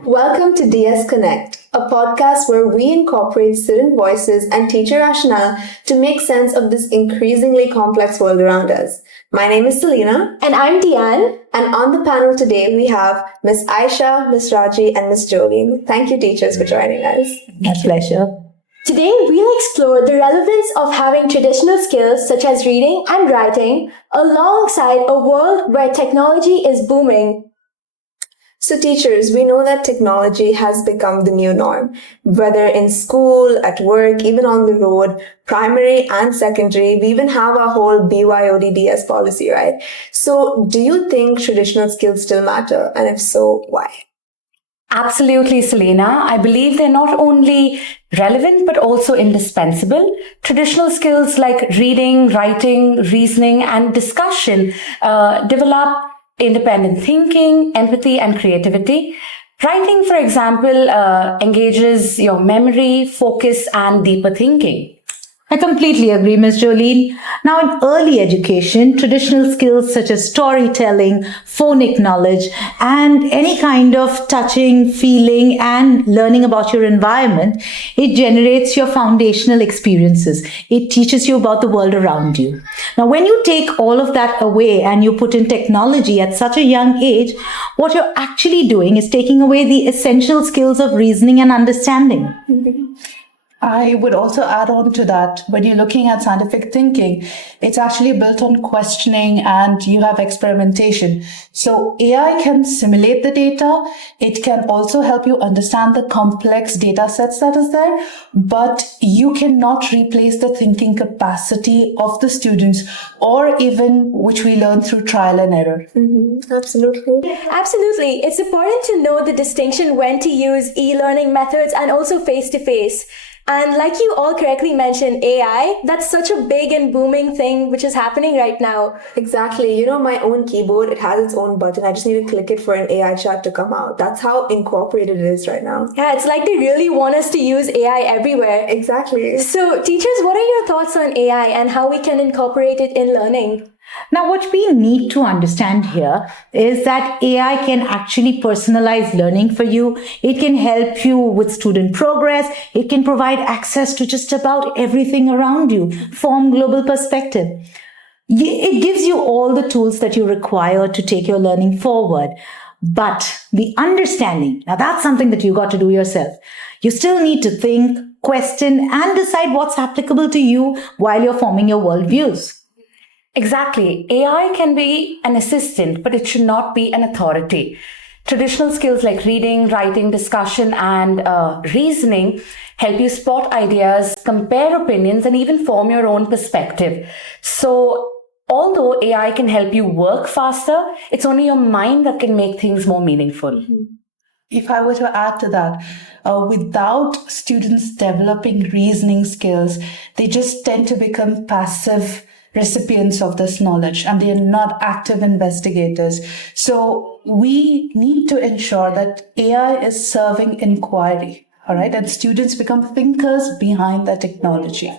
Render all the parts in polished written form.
Welcome to DS Connect, a podcast where we incorporate student voices and teacher rationale to make sense of this increasingly complex world around us. My name is Selena. And I'm Diane. And on the panel today, we have Miss Aisha, Miss Raji, and Miss Jolene. Thank you, teachers, for joining us. My pleasure. Today, we'll explore the relevance of having traditional skills such as reading and writing alongside a world where technology is booming. So teachers, we know that technology has become the new norm, whether in school, at work, even on the road, primary and secondary. We even have our whole BYODDS policy, right? So do you think traditional skills still matter? And if so, why? Absolutely, Selena. I believe they're not only relevant, but also indispensable. Traditional skills like reading, writing, reasoning, and discussion develop independent thinking, empathy, and creativity. Writing, for example, engages your memory, focus, and deeper thinking. I completely agree, Ms. Jolene. Now, in early education, traditional skills such as storytelling, phonic knowledge, and any kind of touching, feeling, and learning about your environment, it generates your foundational experiences. It teaches you about the world around you. Now, when you take all of that away and you put in technology at such a young age, what you're actually doing is taking away the essential skills of reasoning and understanding. I would also add on to that. When you're looking at scientific thinking, it's actually built on questioning and you have experimentation. So AI can simulate the data. It can also help you understand the complex data sets that is there, but you cannot replace the thinking capacity of the students or even which we learn through trial and error. Absolutely. Absolutely. It's important to know the distinction when to use e-learning methods and also face-to-face. And like you all correctly mentioned, AI, that's such a big and booming thing which is happening right now. Exactly. You know, my own keyboard, it has its own button. I just need to click it for an AI chat to come out. That's how incorporated it is right now. Yeah, it's like they really want us to use AI everywhere. Exactly. So teachers, what are your thoughts on AI and how we can incorporate it in learning? Now, what we need to understand here is that AI can actually personalize learning for you. It can help you with student progress. It can provide access to just about everything around you, form global perspective. It gives you all the tools that you require to take your learning forward. But the understanding, now that's something that you got to do yourself. You still need to think, question, and decide what's applicable to you while you're forming your worldviews. Exactly. AI can be an assistant, but it should not be an authority. Traditional skills like reading, writing, discussion, and reasoning help you spot ideas, compare opinions, and even form your own perspective. So, although AI can help you work faster, it's only your mind that can make things more meaningful. If I were to add to that, without students developing reasoning skills, they just tend to become passive recipients of this knowledge and they are not active investigators. So we need to ensure that AI is serving inquiry, all right? And students become thinkers behind the technology.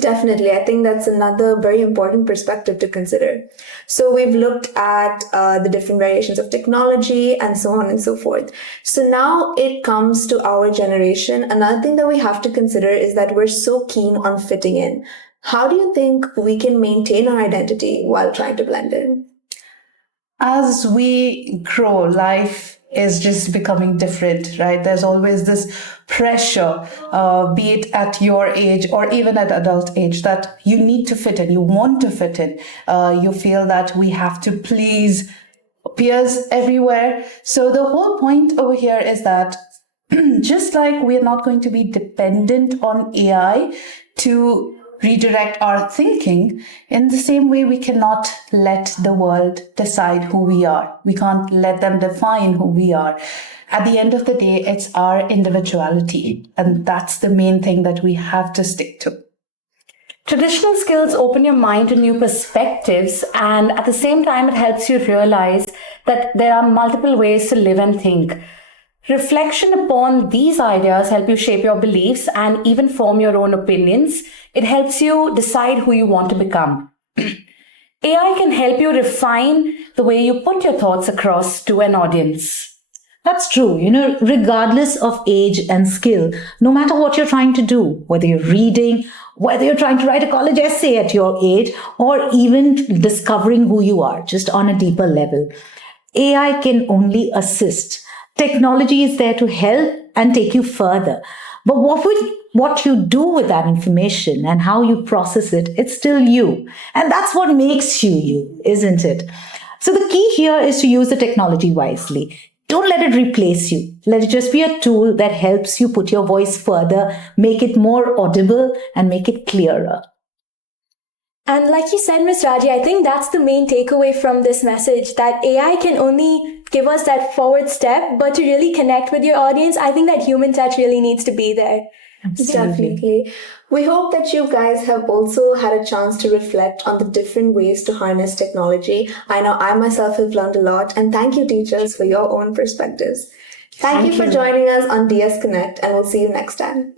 Definitely. I think that's another very important perspective to consider. So we've looked at the different variations of technology and so on and so forth. So now it comes to our generation. Another thing that we have to consider is that we're so keen on fitting in. How do you think we can maintain our identity while trying to blend in? As we grow, life is just becoming different, right? There's always this pressure, be it at your age or even at adult age, that you need to fit in, you want to fit in. You feel that we have to please peers everywhere. So the whole point over here is that just like we're not going to be dependent on AI to redirect our thinking, in the same way we cannot let the world decide who we are. We can't let them define who we are. At the end of the day, it's our individuality, and that's the main thing that we have to stick to. Traditional skills open your mind to new perspectives, and at the same time, it helps you realize that there are multiple ways to live and think. Reflection upon these ideas help you shape your beliefs and even form your own opinions. It helps you decide who you want to become. AI can help you refine the way you put your thoughts across to an audience. That's true. Regardless of age and skill, no matter what you're trying to do, whether you're reading, whether you're trying to write a college essay at your age, or even discovering who you are just on a deeper level, AI can only assist. Technology is there to help and take you further. But what you do with that information and how you process it, it's still you. And that's what makes you, isn't it? So the key here is to use the technology wisely. Don't let it replace you. Let it just be a tool that helps you put your voice further, make it more audible, and make it clearer. And like you said, Ms. Raji, I think that's the main takeaway from this message, that AI can only give us that forward step, but to really connect with your audience, I think that human touch really needs to be there. Definitely. We hope that you guys have also had a chance to reflect on the different ways to harness technology. I know I myself have learned a lot, and thank you, teachers, for your own perspectives. Thank you for joining us on DS Connect, and we'll see you next time.